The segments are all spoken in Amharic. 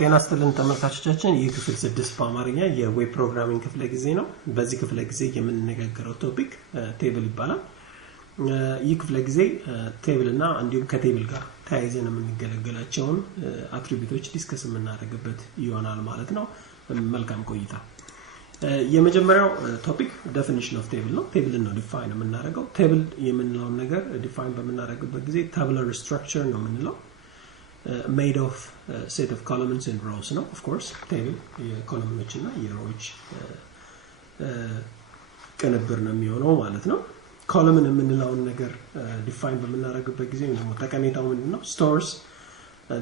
ጤና ይስጥልን ተመልካቾቻችን ይህ ክፍል 6 በአማርኛ የዌብ ፕሮግራሚንግ ክፍለ ጊዜ ነው። በዚህ ክፍለ ጊዜ የምንነጋገረው ቶፒክ ቴብል ይባላል። ይህ ክፍለ ጊዜ ቴብል እና እንዲሁም ከቴብል ጋር ተያይዘን የምንገለገላቸውን አትሪቢዩቶች ዲስከስ የምናደርግበት ይሆናል ማለት ነው። መልካም ቆይታ። የመጀመሪያው ቶፒክ ዴፊኒሽን ኦፍ ቴብል ነው። ቴብል ነው ዲፋይን የምናደርገው። ቴብል የምንለው ነገር ዲፋይን በምናደርግበት ጊዜ ታቡላር ስትራክቸር ነው የምንለው made of set of columns and rows no of course table columns እና የሮዎች ቅንብር ነው የሚሆነው ማለት ነው። column የምንለው ነገር ዲፋይን በምናደርግበት ጊዜ ደግሞ ጠቀሜታው ምንድነው? stores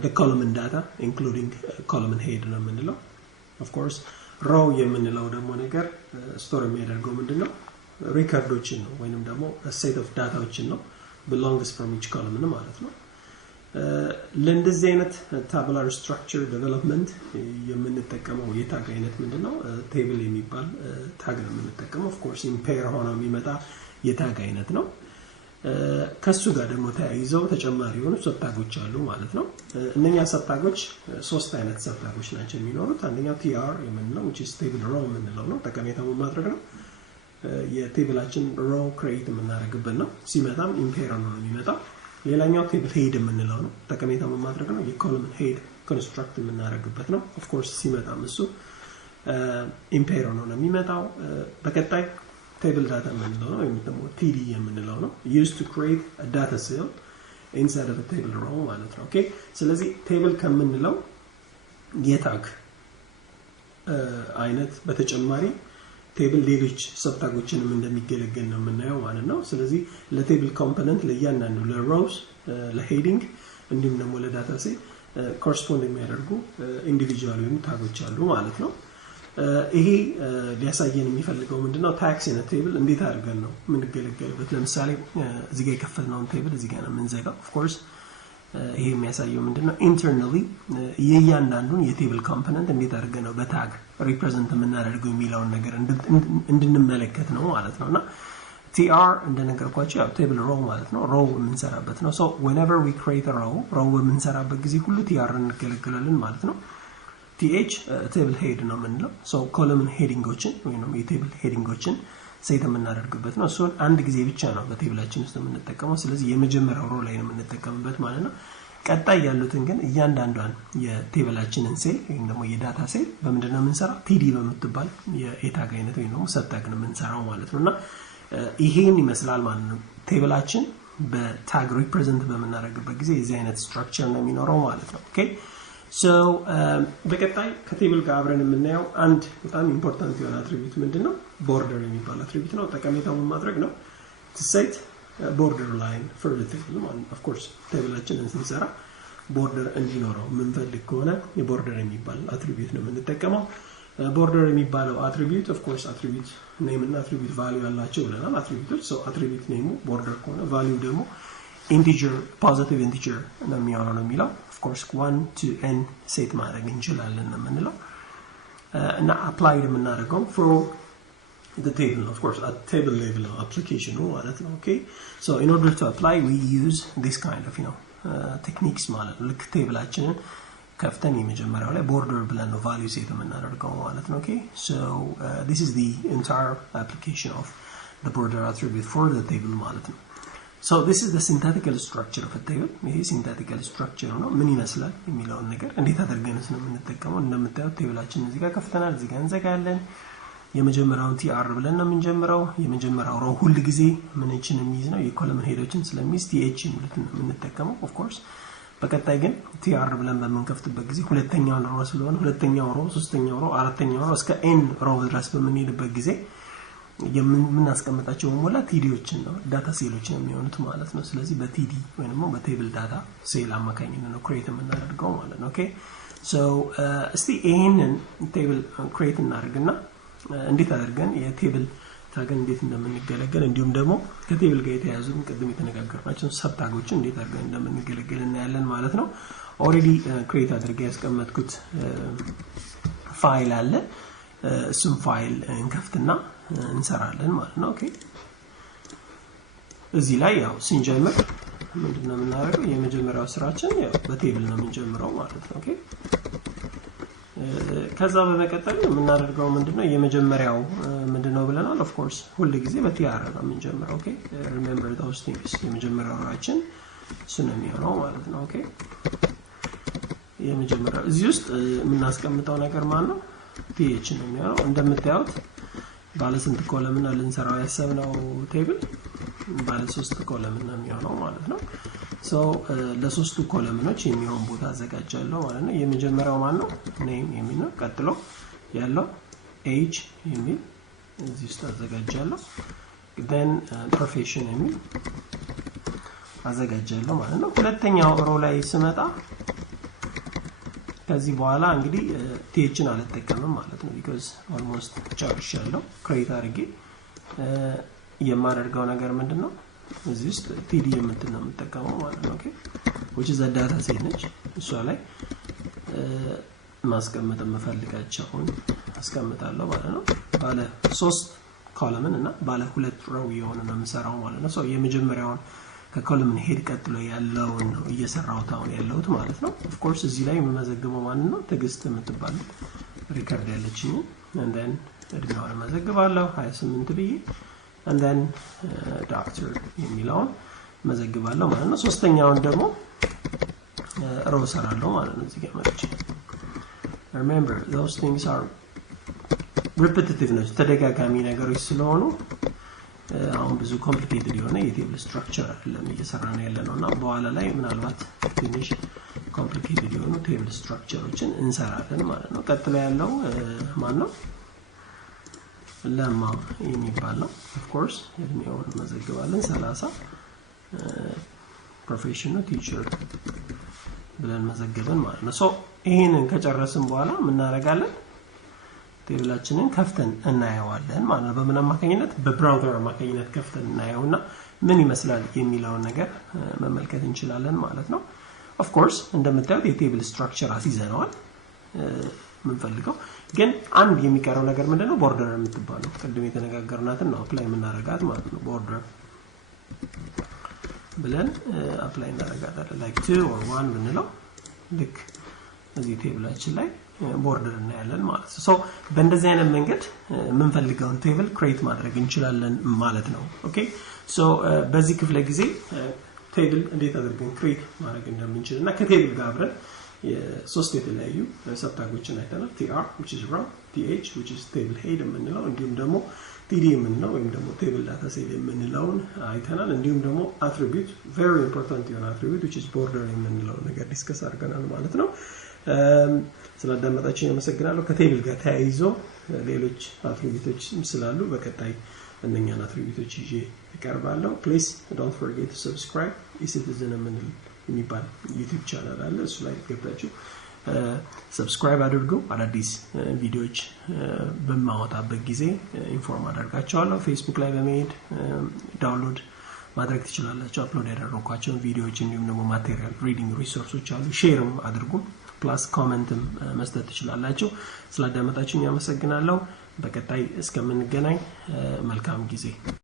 the column data including column head ነው የምንለው። of course row የምንለው ደግሞ ነገር ስቶር የሚያደርገው ምንድነው? ሪከርዶችን ነው ወይንም ደግሞ set of dataዎችን ነው belongs from each column ነው ማለት ነው። ለእንደዚህ አይነት ታቡላር ስትራክቸር ዴቨሎፕመንት የምንጠቀመው የታግ አይነት ምንድነው? ቴብል የሚባል ታግ ነው የምንጠቀመው። ኦፍ ኮርስ ኢምፔር ሆኖ የሚመጣ የታግ አይነት ነው። ከሱ ጋር ደግሞ ተያይዘው ተጨማሪ የሆኑ ሰብታጎች አሉ ማለት ነው። እነኛ ሰብታጎች ሶስት አይነት ሰብታጎች ናቸው የሚኖሩት። አንደኛው tr የምንለው which is table row የምንለው ነው። ጠቀሜታው ማድረግ ነው የቴብላችን row create የምናደርግበት ነው። ሲመጣም ኢምፔር ሆኖ ነው የሚመጣው። ሌላኛው ቴብል ሄድ የምንለው ነው። ጠቀሜታው ማድረግ ነው የኮለምን ሄድ ኮንስትራክት የምናደርግበት ነው። ኦፍ ኮርስ ሲመጣም እሱ ኢምፔር ሆኖ ነው የሚመጣው። በቀጣይ ቴብል ዳታ የምንለው ነው ወይም ደግሞ td የምንለው ነው used to create a data cell inside of a table row ማለት ነው። ኦኬ ስለዚህ ቴብል ከምንለው የታግ አይነት በተጨማሪ ቴብል ሌሎች ሰብታጎችንም እንደሚገለገል ነው የምናየው ማለት ነው። ስለዚህ ለቴብል ኮምፖነንት ለያንዳንዱ ለሮውስ ለሄዲንግ እንዲሁም ደግሞ ለዳታ ሴት ኮረስፖንድ የሚያደርጉ ኢንዲቪጁዋል የሆኑ ታጎች አሉ ማለት ነው። ይሄ ሊያሳየን የሚፈልገው ምንድነው? ታግስ ኢን ቴብል እንዴት አድርገን ነው የምንገለገልበት። ለምሳሌ እዚህ ጋር የከፈትነውን ቴብል እዚህ ጋር ነው የምንዘጋው። ኦፍ ኮርስ ይሄ የሚያሳየው ምንድነው? ኢንተርናሊ የያንዳንዱን የቴብል ኮምፖነንት እንዴት አድርገን ነው በታግ ሪፕሬዘንት የምናደርገው የሚለውን ነገር እንድንመለከት ነው ማለት ነውና tr እንደነገርኳችሁ ያው ቴብል row ማለት ነው። row የምንሰራበት ነው። so whenever we create a row በምንሰራበት ጊዜ ሁሉ tr እንገለገላለን ማለት ነው። th table head ነው የምንለው። so column headingዎችን ወይንም የቴብል headingዎችን ሴት የምናደርግበት ነው። እሱን አንድ ጊዜ ብቻ ነው በቴብላችን ውስጥ የምንጠቀመው። ስለዚህ የመጀመሪያው ሮው ላይ ነው የምንጠቀምበት ማለት ነው። ቀጣይ ያሉትን ግን እያንዳንዷን የቴብላችንን ሴል ወይም ደግሞ የዳታ ሴል በመንደና የምንሰራው td በመትባል የታግ አይነት ወይም ደግሞ ሰብታግ ነው የምንሰራው ማለት ነውና ይሄን ይመስላል ማለት ነው። ቴብላችን በታግ ሪፕሬዘንት በመናደርግበት ጊዜ የዚህ አይነት ስትራክቸር ነው የሚኖረው ማለት ነው። ኦኬ so በቀጣይ ከቴብል ጋር አብረን የምናየው አንድ በጣም ኢምፖርታንት የሆነ አትሪቢዩት ምንድነው? ቦርደር የሚባል አትሪቢዩት ነው። ጠቀሜታው ምን ማድረግ ነው? to set a border line for the table of course ቴብላችንን ስንሰራ ቦርደር እንዲኖረው የምንፈልግ ከሆነ የቦርደር የሚባል አትሪቢዩት ነው የምንጠቀመው። ቦርደር የሚባለው አትሪቢዩት of course አትሪቢዩት ኔም እና አትሪቢዩት ቫልዩ ያላቸው ብለናል። አትሪቢዩቶች so አትሪቢዩት ኔሙ ቦርደር ከሆነ ቫልዩ ደግሞ ኢንቲጀር ፖዚቲቭ ኢንቲጀር ነው የሚሆነው ነው የሚለው። of course 1 to n ሴት ማድረግ እንችላለን ነው የምንለው እና አፕላይድ የምናደርገው for the table of course at table level application ማለት ነው። okay so in order to apply we use this kind of techniques ማለት ነው። ልክ ቴብላችንን ከፍተን የመጀመሪያው ላይ border ብለን ነው value set የምናደርገው ማለት ነው። okay so this is the entire application of the border attribute for the table ማለት ነው። so this is the syntactical structure of a table. ይሄ syntactical structure ነው። ምን ይመስላል የሚለውን ነገር እንዴት አድርገንስ ነው የምንጠቀመው? እንደምታዩት ቴብላችንን እዚህ ጋር ከፍተናል፣ እዚህ ጋር እንዘጋለን። የመጀመሪያውን tr ብለን ነው የምንጀምረው። የመጀመሪያው row ሁሉ ጊዜ ምንችን የሚይዝ ነው የኮለምን ሄዶችን ስለሚይዝ th የሚሉትን ነው የምንጠቀመው of course። በቀጣይ ግን tr ብለን በመንከፍትበት ጊዜ ሁለተኛው row ስለሆነ ሁለተኛው row፣ ሶስተኛው row፣ አራተኛው row እስከ n row ድረስ በመንሄድበት ጊዜ የምናስቀምጣቸው ሞላ tdዎችን ነው ዳታ ሴሎችን የሚሆኑት ማለት ነው። ስለዚህ በtd ወይንም ደግሞ በቴብል ዳታ ሴል አማካኝነት ነው ክሬት የምናደርገው ማለት ነው። ኦኬ so እስቲ ይሄንን ቴብል ክሬት እናደርግና እንዴት አድርገን የቴብል ታግ እንዴት እንደምንገለገል እንዲሁም ደግሞ ከቴብል ጋር የተያያዙን ቅድም የተነጋገርናቸው ሰብታጎችን እንዴት አድርገን እንደምንገለገል እናያለን ማለት ነው። ኦሬዲ ክሬት አድርጌ ያስቀመጥኩት ፋይል አለ። እሱም ፋይል እንከፍትና እንሰራለን ማለት ነው። ኦኬ እዚህ ላይ ያው ስንጀምር ምንድነው የምናደርገው? የመጀመሪያው ስራችን ያው በቴብል ነው የምንጀምረው ማለት ነው። ኦኬ ከዛ በመቀጠል የምናደርገው ምንድነው የመጀመሪያው ምንድነው ብለናል of course ሁሉ ጊዜ በቲአር ነው የምንጀምረው ኦኬ remember those things የመጀመሪያው ራችን ስለሚሆነው ማለት ነው ኦኬ የመጀመሪያው እዚህ ውስጥ የምናስቀምጠው ነገር ማን ነው ph ነው የሚሆነው እንደምታዩት ባለ ስንት ኮለምና ልንሰራው ያሰብነው ቴብል ባለ 3 ኮለምና ነው የሚሆነው ማለት ነው so ለሶስቱ ኮለምኖች የሚሆን ቦታ አዘጋጃለሁ ማለት ነው የመጀመሪያው ማን ነው ኔም የሚል ነው ቀጥሎ ያለው age የሚል እዚህ ውስጥ አዘጋጃለሁ then profession የሚል አዘጋጃለሁ ማለት ነው ሁለተኛው ሮ ላይ ስመጣ ከዚህ በኋላ እንግዲህ ቲኤችን አልተጠቀምም ማለት ነው because almost ጨርሻለሁ ክሬት አድርጌ የማደርገው ነገር ምንድነው እዚህ ውስጥ td የምትለው የምጠቀመው ማለት ነው ኦኬ which is a data set ነች እሷ ላይ ማስቀመጥ የምፈልጋቸውን አስቀምጣለሁ ማለት ነው ባለ 3 ኮለምን እና ባለ 2 ሮው የሆነ ነው የምሰራው ማለት ነው so የመጀመሪያውን ከኮለምን ሄድ ቀጥሎ ያለውን ነው እየሰራው ታውን ያለውት ማለት ነው of course እዚህ ላይ የምመዘግበው ማን ነው ትግስት የምትባል ሪከርድ ያለችኝ and then እድሜዋን መዘግባለሁ 28 ብዬ and then doctor የሚለውን መዘግባለሁ ማለት ነው ሶስተኛውን ደግሞ ሮው ሰራለሁ ማለት ነው እዚህ ጋር መጥቼ remember those things are repetitive ነው ተደጋጋሚ ነገሮች ስለሆኑ አሁን ብዙ ኮምፕሊኬትድ የሆነ የቴብል ስትራክቸር አይደለም እየሰራን ያለነውና በኋላ ላይ ምናልባት ትንሽ ኮምፕሊኬትድ የሆኑ ቴብል ስትራክቸሮችን እንሰራለን ማለት ነው ቀጥሎ ያለው ማን ነው ለማ የሚባል ነው of course እድሜውን መዘግባለን 30 professional teacher ብለን መዘግበን ማለት ነው so ይሄንን ከጨረስን በኋላ ምን እናደርጋለን ቴብላችንን ከፍተን እናየዋለን ማለት ነው በምን አማካኝነት በብራውዘር አማካኝነት ከፍተን እናየውና ምን ይመስላል የሚለውን ነገር መመልከት እንችላለን ማለት ነው of course እንደምታዩት የቴብል ስትራክቸር አስይዘናል ምን ፈልገው ግን አንድ የሚቀረው ነገር ምንድነው ቦርደር የምትባለው ቅድም የተነጋገርናትን ነው አፕላይ የምናረጋት ማለት ነው ቦርደር ብለን አፕላይ እናረጋታለን like 2 or 1 ብንለው ልክ እዚህ ቴብላችን ላይ ቦርደር እናያለን ማለት ነው so በእንደዚህ አይነት መንገድ ምን ፈልገውን ቴብል ክሬት ማድረግ እንችላለን ማለት ነው ኦኬ so በዚህ ክፍለ ጊዜ ቴብል እንዴት አድርገን ክሬት ማድረግ እንደምንችልና ከቴብል ጋር አብረን የሶስት የተለያዩ ሰብታጎችን አይተናል tr which is row th which is table head የምንለው እንዲሁም ደግሞ td የምንለው ወይም ደግሞ table data set የምንለውን አይተናል እንዲሁም ደግሞ attribute very important የሆነ attribute which is border የምንለው ነገር ዲስከስ አድርገናል ማለት ነው ስለዳመጣችሁ አመሰግናለሁ ከቴብል ጋር ተያይዞ ሌሎች አትሪቢዩቶች ስላሉ በቀጣይ እነኛን አትሪቢዩቶች ይዤ እቀርባለሁ please don't forget to subscribe eCitizen የሚባል YouTube ቻናል አለ እሱ ላይ ገብታችሁ ሰብስክራይብ አድርጉ አዳዲስ ቪዲዮዎች በማወጣበት ጊዜ ኢንፎርም አደርጋችኋለሁ Facebook ላይ በመሄድ ዳውንሎድ ማድረግ ትችላላችሁ አፕሎድ ያደረኳቸውን ቪዲዮዎች እንዲሁም ደግሞ ማቴሪያል ሪዲንግ ሪሶርሶች አሉ ሼርም አድርጉ ፕላስ ኮሜንትም መስጠት ትችላላችሁ ስላዳመጣችሁኝ አመሰግናለሁ በቀጣይ እስከምንገናኝ መልካም ጊዜ